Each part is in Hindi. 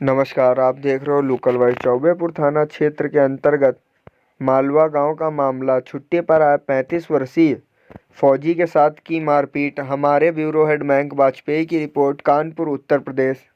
नमस्कार, आप देख रहे हो लोकल वाइज। चौबेपुर थाना क्षेत्र के अंतर्गत मालवा गांव का मामला। छुट्टी पर आए 35 वर्षीय फौजी के साथ की मारपीट। हमारे ब्यूरो हेड मयंक वाजपेयी की रिपोर्ट, कानपुर, उत्तर प्रदेश।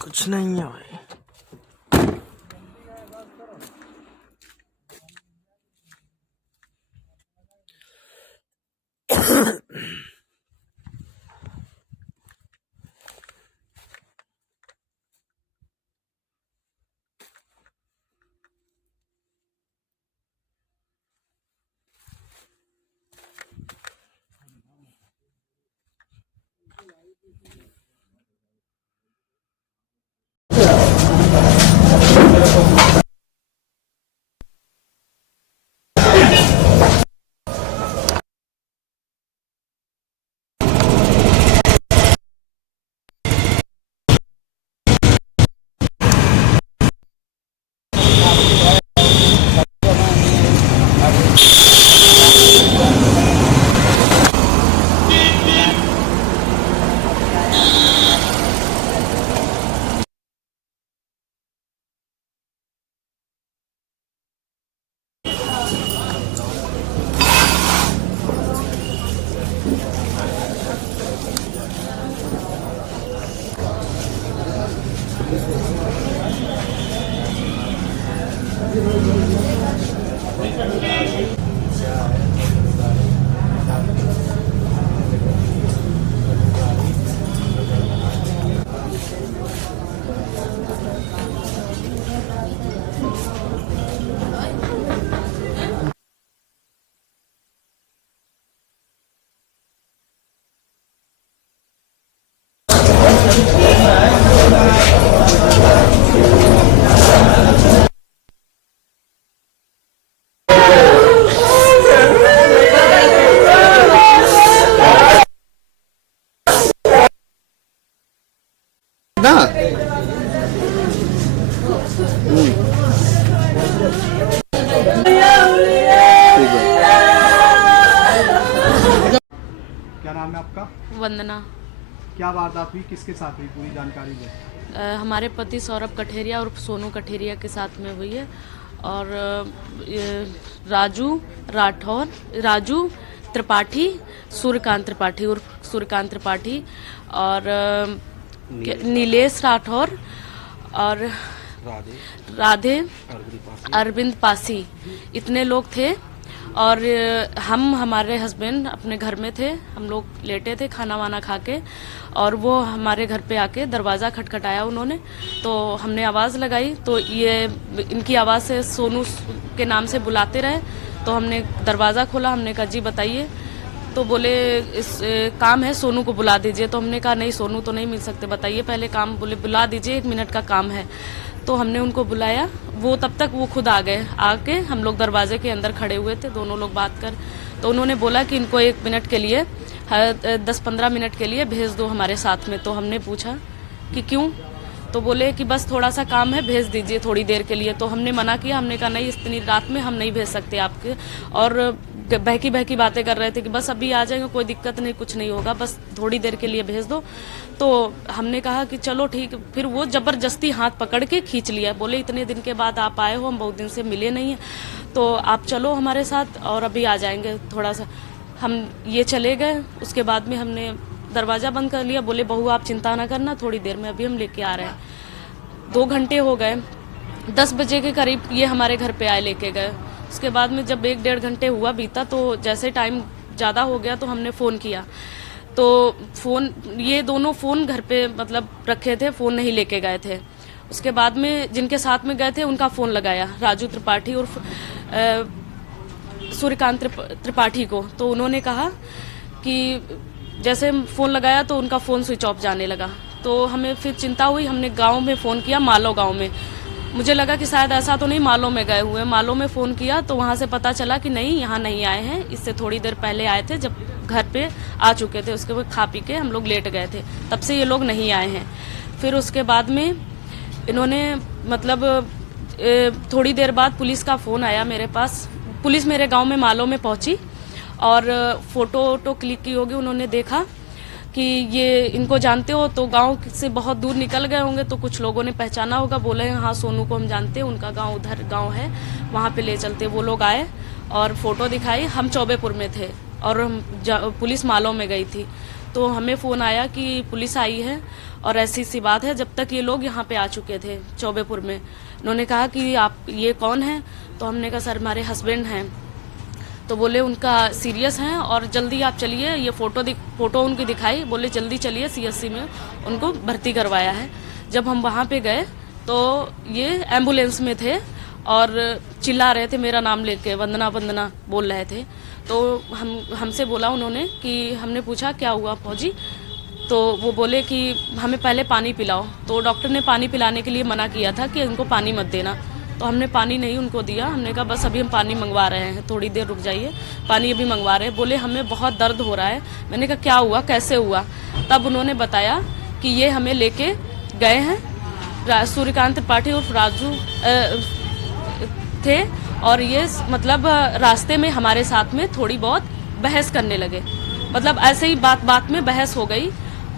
कुछ नहीं है भाई। ना क्या नाम है आपका? वंदना। क्या वारदात हुई, किसके साथ हुई, पूरी जानकारी दें। हमारे पति सौरभ कठेरिया और सोनू कठेरिया के साथ में हुई है। और राजू त्रिपाठी, सूर्यकांत त्रिपाठी उर्फ सूर्यकांत त्रिपाठी और नीलेश राठौर और राधे अरविंद पासी, इतने लोग थे। और हम हमारे हस्बैंड अपने घर में थे, हम लोग लेटे थे खाना वाना खा के, और वो हमारे घर पे आके दरवाज़ा खटखटाया उन्होंने। तो हमने आवाज़ लगाई तो ये इनकी आवाज़ से सोनू के नाम से बुलाते रहे। तो हमने दरवाज़ा खोला, हमने कहा जी बताइए। तो बोले इस काम है, सोनू को बुला दीजिए। तो हमने कहा नहीं, सोनू तो नहीं मिल सकते, बताइए पहले काम। बोले बुला दीजिए, 1 मिनट का काम है। तो हमने उनको बुलाया, वो तब तक वो खुद आ गए। आके हम लोग दरवाजे के अंदर खड़े हुए थे, दोनों लोग बात कर। तो उन्होंने बोला कि इनको 1 मिनट के लिए 10-15 मिनट के लिए भेज दो हमारे साथ में। तो हमने पूछा कि क्यों? तो बोले कि बस थोड़ा सा काम है, भेज दीजिए थोड़ी देर के लिए। तो हमने मना किया, हमने कहा नहीं, इतनी रात में हम नहीं भेज सकते आपके। और बहकी बहकी बातें कर रहे थे कि बस अभी आ जाएंगे, कोई दिक्कत नहीं, कुछ नहीं होगा, बस थोड़ी देर के लिए भेज दो। तो हमने कहा कि चलो ठीक। फिर वो जबरदस्ती हाथ पकड़ के खींच लिया। बोले इतने दिन के बाद आप आए हो, हम बहुत दिन से मिले नहीं हैं, तो आप चलो हमारे साथ और अभी आ जाएंगे थोड़ा सा। हम ये चले गए। उसके बाद में हमने दरवाज़ा बंद कर लिया। बोले बहू आप चिंता ना करना, थोड़ी देर में अभी हम लेके आ रहे हैं। 2 घंटे हो गए। 10 बजे के करीब ये हमारे घर पे आए, लेके गए। उसके बाद में जब 1-1.5 घंटे हुआ बीता, तो जैसे टाइम ज़्यादा हो गया तो हमने फ़ोन किया। तो फ़ोन, ये दोनों फ़ोन घर पे मतलब रखे थे, फ़ोन नहीं लेके गए थे। उसके बाद में जिनके साथ में गए थे उनका फ़ोन लगाया, राजू त्रिपाठी और सूर्यकांत त्रिपाठी को। तो उन्होंने कहा कि जैसे फ़ोन लगाया तो उनका फ़ोन स्विच ऑफ जाने लगा। तो हमें फिर चिंता हुई, हमने गांव में फ़ोन किया, मालो गांव में। मुझे लगा कि शायद ऐसा तो नहीं मालो में गए हुए। मालो में फ़ोन किया तो वहाँ से पता चला कि नहीं, यहाँ नहीं आए हैं, इससे थोड़ी देर पहले आए थे, जब घर पे आ चुके थे। उसके बाद खा पी के हम लोग लेट गए थे, तब से ये लोग नहीं आए हैं। फिर उसके बाद में इन्होंने मतलब थोड़ी देर बाद पुलिस का फ़ोन आया मेरे पास। पुलिस मेरे गांव में मालो में पहुंची और फ़ोटो वोटो क्लिक की होगी, उन्होंने देखा कि ये इनको जानते हो, तो गांव से बहुत दूर निकल गए होंगे, तो कुछ लोगों ने पहचाना होगा, बोले हाँ सोनू को हम जानते हैं, उनका गांव उधर गांव है, वहाँ पे ले चलते। वो लोग आए और फ़ोटो दिखाई। हम चौबेपुर में थे और पुलिस मालो में गई थी। तो हमें फ़ोन आया कि पुलिस आई है और ऐसी सी बात है। जब तक ये लोग यहाँ पे आ चुके थे चौबेपुर में, उन्होंने कहा कि आप ये कौन हैं? तो हमने कहा सर हमारे हस्बैंड हैं। तो बोले उनका सीरियस हैं और जल्दी आप चलिए, ये फ़ोटो उनकी दिखाई, बोले जल्दी चलिए, CSC में उनको भर्ती करवाया है। जब हम वहाँ पे गए तो ये एम्बुलेंस में थे और चिल्ला रहे थे मेरा नाम लेके, वंदना वंदना बोल रहे थे। तो हमसे बोला उन्होंने कि हमने पूछा क्या हुआ फौजी? तो वो बोले कि हमें पहले पानी पिलाओ। तो डॉक्टर ने पानी पिलाने के लिए मना किया था कि इनको पानी मत देना। तो हमने पानी नहीं उनको दिया। हमने कहा बस अभी हम पानी मंगवा रहे हैं, थोड़ी देर रुक जाइए, पानी अभी मंगवा रहे हैं। बोले हमें बहुत दर्द हो रहा है। मैंने कहा क्या हुआ, कैसे हुआ? तब उन्होंने बताया कि ये हमें लेके गए हैं, सूर्यकांत त्रिपाठी और राजू थे, और ये मतलब रास्ते में हमारे साथ में थोड़ी बहुत बहस करने लगे। मतलब ऐसे ही बात बात में बहस हो गई।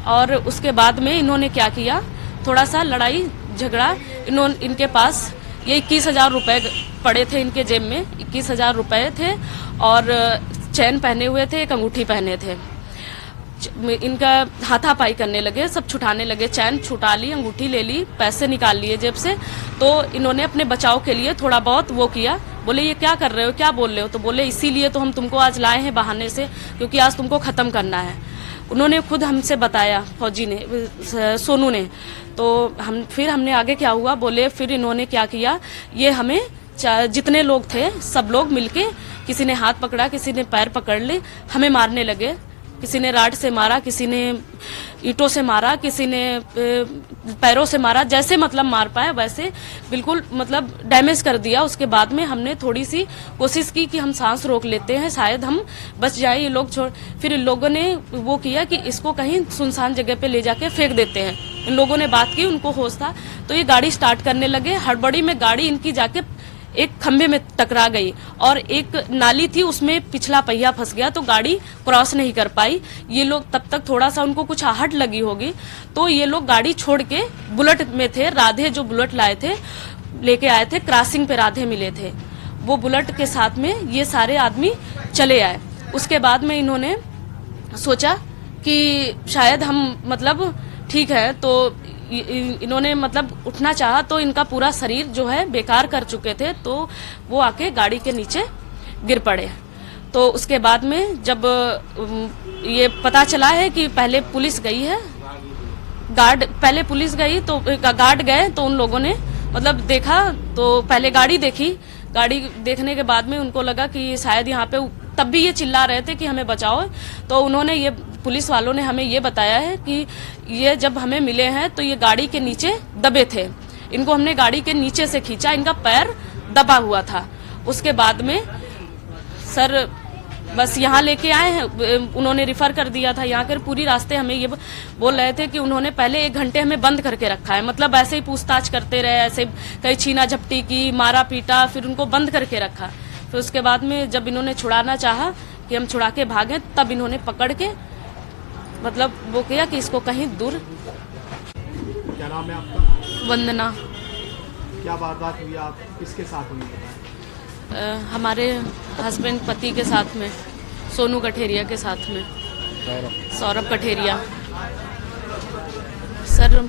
और उसके बाद में इन्होंने क्या किया, थोड़ा सा लड़ाई झगड़ा। इनके पास ये 21,000 रुपये पड़े थे इनके जेब में, 21,000 रुपये थे और चैन पहने हुए थे, एक अंगूठी पहने थे। इनका हाथापाई करने लगे, सब छुटाने लगे, चैन छुटा ली, अंगूठी ले ली, पैसे निकाल लिए जेब से। तो इन्होंने अपने बचाव के लिए थोड़ा बहुत वो किया। बोले ये क्या कर रहे हो, क्या बोल रहे हो? तो बोले इसीलिए तो हम तुमको आज लाए हैं बहाने से, क्योंकि आज तुमको ख़त्म करना है। उन्होंने खुद हमसे बताया, फौजी ने, सोनू ने। तो फिर हमने आगे क्या हुआ बोले, फिर इन्होंने क्या किया, ये हमें जितने लोग थे सब लोग मिलके, किसी ने हाथ पकड़ा, किसी ने पैर पकड़ ले, हमें मारने लगे। किसी ने राड से मारा, किसी ने ईंटों से मारा, किसी ने पैरों से मारा, जैसे मतलब मार पाए वैसे बिल्कुल मतलब डैमेज कर दिया। उसके बाद में हमने थोड़ी सी कोशिश की कि हम सांस रोक लेते हैं, शायद हम बच जाए, ये लोग छोड़। फिर इन लोगों ने वो किया कि इसको कहीं सुनसान जगह पे ले जाके फेंक देते हैं। इन लोगों ने बात की, उनको होश था, तो ये गाड़ी स्टार्ट करने लगे। हड़बड़ी में गाड़ी इनकी जाके एक खंबे में टकरा गई और एक नाली थी, उसमें पिछला पहिया फंस गया, तो गाड़ी क्रॉस नहीं कर पाई। ये लोग तब तक थोड़ा सा उनको कुछ आहट लगी होगी, तो ये लोग गाड़ी छोड़ के बुलेट में थे। राधे जो बुलेट लाए थे, लेके आए थे, क्रॉसिंग पे राधे मिले थे, वो बुलेट के साथ में ये सारे आदमी चले आए। उसके बाद में इन्होंने सोचा कि शायद हम मतलब ठीक है, तो इन्होंने मतलब उठना चाहा, तो इनका पूरा शरीर जो है बेकार कर चुके थे, तो वो आके गाड़ी के नीचे गिर पड़े। तो उसके बाद में जब ये पता चला है कि पहले पुलिस गई है, पहले पुलिस गई तो गार्ड गए, तो उन लोगों ने मतलब देखा, तो पहले गाड़ी देखी। गाड़ी देखने के बाद में उनको लगा कि शायद यहाँ पे, तब भी ये चिल्ला रहे थे कि हमें बचाओ। तो उन्होंने ये पुलिस वालों ने हमें ये बताया है कि ये जब हमें मिले हैं तो ये गाड़ी के नीचे दबे थे। इनको हमने गाड़ी के नीचे से खींचा, इनका पैर दबा हुआ था। उसके बाद में सर बस यहाँ लेके आए हैं, उन्होंने रिफ़र कर दिया था यहाँ कर। पूरी रास्ते हमें ये बोल रहे थे कि उन्होंने पहले 1 घंटे हमें बंद करके रखा है, मतलब ऐसे ही पूछताछ करते रहे, ऐसे कहीं छीना झपटी की, मारा पीटा, फिर उनको बंद करके रखा। फिर उसके बाद में जब इन्होंने छुड़ाना चाहा कि हम छुड़ा के भागें, तब इन्होंने पकड़ के मतलब वो किया कि इसको कहीं दूर। क्या नाम है आपका? वंदना। क्या वारदात हुई, आप किसके साथ हुई बताएं? हमारे हस्बैंड पति के साथ में, सोनू कठेरिया के साथ में, सौरभ कठेरिया। सर